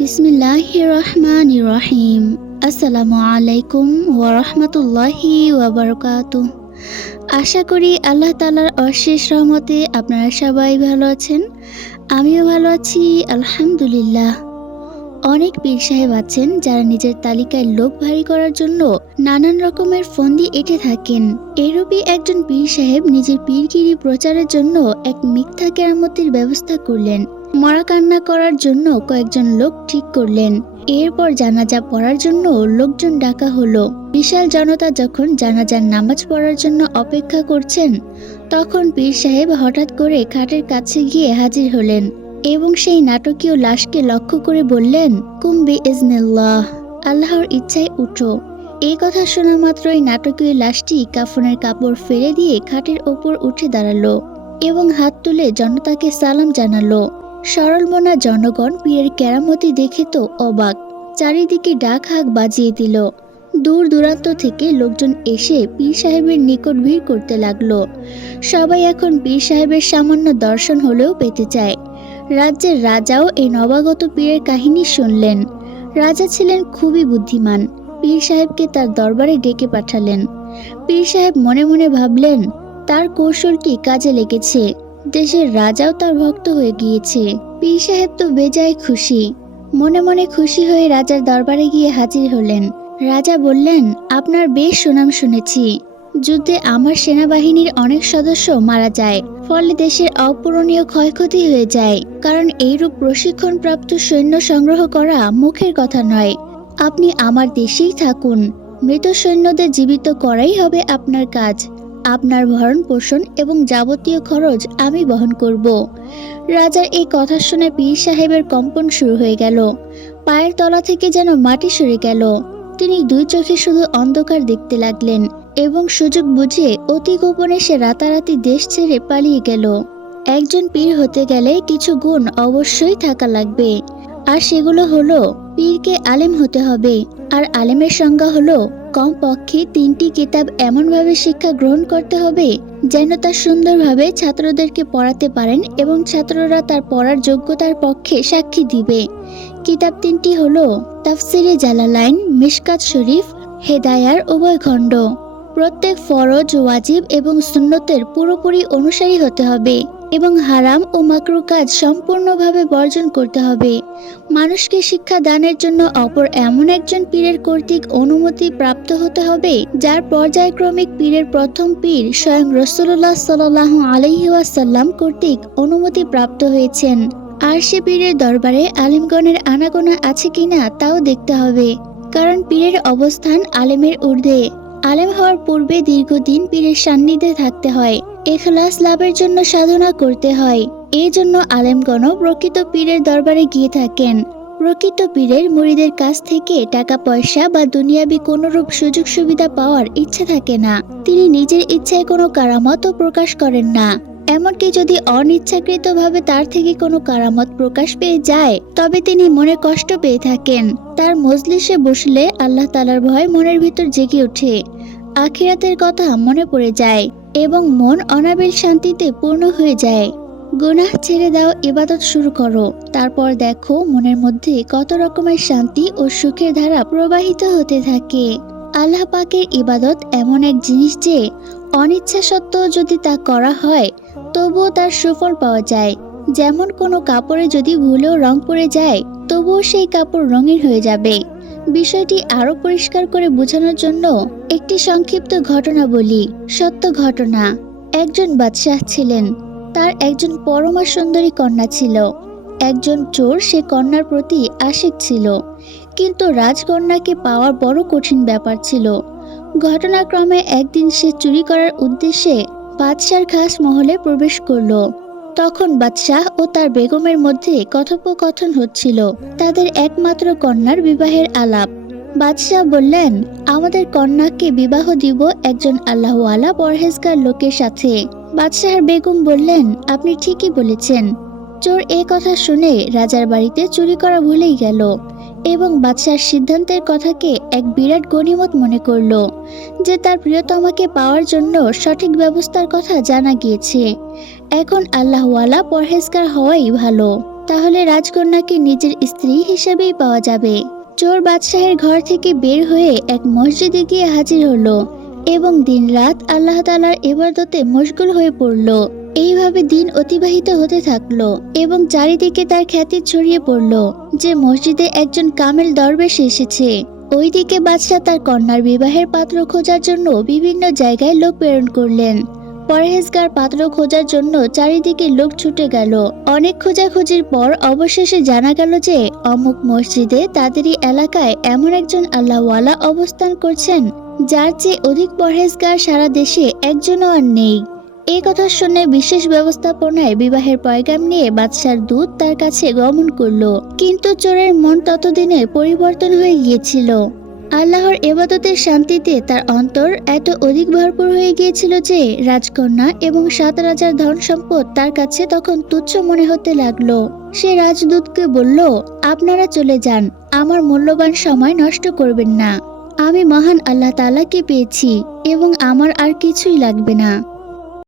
রহমান রহিম আসসালামু আলাইকুম আশা করি আল্লাহ তালার অশেষ রহমতে আপনারা সবাই ভালো আছেন। আমিও ভালো আছি, আলহামদুলিল্লাহ। অনেক পীর সাহেব আছেন যারা নিজের তালিকায় লোক ভারী করার জন্য নানান রকমের ফন্দি এঁটে থাকেন। এরূপই একজন পীর সাহেব নিজের পীরগিরি প্রচারের জন্য এক মিথ্যা কেরামতির ব্যবস্থা করলেন। মরা কান্না করার জন্য কয়েকজন লোক ঠিক করলেন। এরপর জানাজা পড়ার জন্য লোকজন ডাকা হলো। বিশাল জনতা যখন জানাজার নামাজ পড়ার জন্য অপেক্ষা করছেন, তখন পীর সাহেব হঠাৎ করে খাটের কাছে গিয়ে হাজির হলেন এবং সেই নাটকীয় লাশকে লক্ষ্য করে বললেন কুম্বি ইজনিল্লাহ আল্লাহর ইচ্ছায় উঠো। এই কথা শোনা মাত্রই নাটকীয় লাশটি কাফনের কাপড় ফেলে দিয়ে খাটের ওপর উঠে দাঁড়াল এবং হাত তুলে জনতাকে সালাম জানালো। সরল মনা জনগণ পীরের কেরামতি দেখে তো অবাক। চারিদিকে ডাক হাক বাজিয়ে দিল। দূর দূরান্ত থেকে লোকজন এসে পীর সাহেবের নিকট ভিড় করতে লাগল। সবাই এখন পীর সাহেবের সামান্য দর্শন হলেও পেতে চায়। রাজ্যের রাজাও এই নবাগত পীরের কাহিনী শুনলেন। রাজা ছিলেন খুবই বুদ্ধিমান। পীর সাহেবকে তার দরবারে ডেকে পাঠালেন। পীর সাহেব মনে মনে ভাবলেন, তার কৌশলটি কাজে লেগেছে? দেশের রাজাও তার ভক্ত হয়ে গিয়েছে। পীর সাহেব তো বেজায় খুশি। মনে মনে খুশি হয়ে রাজার দরবারে গিয়ে হাজির হলেন। রাজা বললেন, আপনার বেশ সুনাম শুনেছি। যুদ্ধে আমার সেনাবাহিনীর অনেক সদস্য মারা যায়। ফলে দেশের অপূরণীয় ক্ষয়ক্ষতি হয়ে যায়। কারণ এইরূপ প্রশিক্ষণপ্রাপ্ত সৈন্য সংগ্রহ করা মুখের কথা নয়। আপনি আমার দেশেই থাকুন। মৃত সৈন্যদের জীবিত করাই হবে আপনার কাজ। আপনার ভরণ পোষণ এবং যাবতীয় খরচ আমি বহন করব। রাজার এই কথা শুনে পীর সাহেবের কম্পন শুরু হয়ে গেল। পায়ের তলা থেকে যেন মাটি সরে গেল। তিনি দুই চোখে শুধু অন্ধকার দেখতে লাগলেন এবং সুযোগ বুঝে অতি গোপনে সে রাতারাতি দেশ ছেড়ে পালিয়ে গেল। একজন পীর হতে গেলে কিছু গুণ অবশ্যই থাকা লাগবে। আর সেগুলো হলো পীরকে আলেম হতে হবে। আর আলেমের সংজ্ঞা হলো, কমপক্ষে তিনটি কিতাব এমনভাবে শিক্ষা গ্রহণ করতে হবে, যেন তা সুন্দরভাবে ছাত্রদেরকে পড়াতে পারেন এবং ছাত্ররা তার পড়ার যোগ্যতার পক্ষে সাক্ষী দিবে। কিতাব তিনটি হলো, তাফসিরে জালালাইন, মিশকাত শরীফ, হেদায়ার উভয় খণ্ড। প্রত্যেক ফরজ, ওয়াজিব এবং সুন্নতের পুরোপুরি অনুসারী হতে হবে। এবং হারাম ও মাকরু কাজ সম্পূর্ণভাবে বর্জন করতে হবে। মানুষকে শিক্ষা দানের জন্য অপর এমন একজন পীরের কর্তৃক অনুমতি প্রাপ্ত হতে হবে, যার পর্যায়ক্রমিক পীরের প্রথম পীর স্বয়ং রসুল্লাহ সাল্লাহ আলহিউসাল্লাম কর্তৃক অনুমতি প্রাপ্ত হয়েছেন। আর সে পীরের দরবারে আলিমগণের আনাগোনা আছে কিনা তাও দেখতে হবে। কারণ পীরের অবস্থান আলেমের ঊর্ধ্বে। আলেম হওয়ার পূর্বে দীর্ঘদিন পীরের সান্নিধ্যে থাকতে হয়। এখলাস লাভের জন্য সাধনা করতে হয়। এই জন্য আলেমগণ প্রকৃত পীরের দরবারে গিয়ে থাকেন। প্রকৃত পীরের মুড়িদের কাছ থেকে টাকা, পয়সা বা দুনিয়াবি কোনোরূপ সুযোগ সুবিধা পাওয়ার ইচ্ছা থাকে না। তিনি নিজের ইচ্ছায় কোনো কারামত প্রকাশ করেন না। এমনকি যদি অনিচ্ছাকৃতভাবে তার থেকে কোনো কারামত প্রকাশ পেয়ে যায়, তবে তিনি মনে কষ্ট পেয়ে থাকেন। তার মজলিসে বসলে আল্লাহ তালার ভয় মনের ভিতর জেগে ওঠে। আখিরাতের কথা মনে পড়ে যায় এবং মন অনাবিল শান্তিতে পূর্ণ হয়ে যায়। গুনাহ ছেড়ে দাও, ইবাদত শুরু করো। তারপর দেখো মনের মধ্যে কত রকমের শান্তি ও সুখের ধারা প্রবাহিত হতে থাকে। আল্লাহ পাকের ইবাদত এমন এক জিনিস যে অনিচ্ছা সত্ত্বেও যদি তা করা হয় তবুও তার সুফল পাওয়া যায়। যেমন কোনো কাপড়ে যদি ভুলেও রং পড়ে যায়, তবুও সেই কাপড় রঙিন হয়ে যাবে। বিষয়টি আরও পরিষ্কার করে বোঝানোর জন্য একটি সংক্ষিপ্ত ঘটনা বলি সত্য ঘটনা। একজন বাদশাহ ছিলেন। তার একজন পরমা সুন্দরী কন্যা ছিল। একজন চোর সে কন্যার প্রতি আশিক ছিল। কিন্তু রাজকন্যাকে পাওয়া বড় কঠিন ব্যাপার ছিল। ঘটনাক্রমে একদিন সে চুরি করার উদ্দেশ্যে বাদশার খাস মহলে প্রবেশ করল। তখন বাদশাহ ও তার বেগমের মধ্যে কথোপকথন হচ্ছিল, তাদের একমাত্র কন্যার বিবাহের আলাপ। বাদশাহ বললেন, আমাদের কন্যাকে বিবাহ দিব একজন আল্লাহওয়ালা পরহেজগার লোকের সাথে। বাদশাহের বেগম বললেন, আপনি ঠিকই বলেছেন। চোর এ কথা শুনে রাজার বাড়িতে চুরি করা ভুলেই গেল এবং বাদশার সিদ্ধান্তের কথাকে এক বিরাট গণিমত মনে করল যে তার প্রিয়তমাকে পাওয়ার জন্য সঠিক ব্যবস্থার কথা জানা গিয়েছে। এখন আল্লাহওয়ালা পরহেজগার হওয়াই ভালো। তাহলে রাজকন্যাকে নিজের স্ত্রী হিসেবেই পাওয়া যাবে। চোর বাদশাহের ঘর থেকে বের হয়ে এক মসজিদে গিয়ে হাজির হলো এবং দিনরাত আল্লাহ তালার এবাদতে মশগুল হয়ে পড়ল। এইভাবে দিন অতিবাহিত হতে থাকল এবং চারিদিকে তার খ্যাতি ছড়িয়ে পড়ল যে মসজিদে একজন কামেল দরবেশ এসেছে। ওইদিকে বাদশাহ তার কন্যার বিবাহের পাত্র খোঁজার জন্য বিভিন্ন জায়গায় লোক প্রেরণ করলেন। পরহেজগার পাত্র খোঁজার জন্য চারিদিকে লোক ছুটে গেল। অনেক খোঁজাখুঁজির পর অবশেষে জানা গেল যে অমুক মসজিদে তাদেরই এলাকায় এমন একজন আল্লাহওয়ালা অবস্থান করছেন, যার চেয়ে অধিক পরহেজগার সারা দেশে একজনও আর নেই। এই কথা শুনে বিশেষ ব্যবস্থাপনায় বিবাহের পয়গাম নিয়ে বাদশার দূত তার কাছে গমন করল। কিন্তু চোরের মন ততদিনে পরিবর্তন হয়ে গিয়েছিল। আল্লাহর এবাদতের শান্তিতে তার অন্তর এত অধিক ভরপুর হয়ে গিয়েছিল যে রাজকন্যা এবং সাত রাজার ধন সম্পদ তার কাছে তখন তুচ্ছ মনে হতে লাগল। সে রাজদূতকে বলল, আপনারা চলে যান। আমার মূল্যবান সময় নষ্ট করবেন না। আমি মহান আল্লাহ তালাকে পেয়েছি এবং আমার আর কিছুই লাগবে না।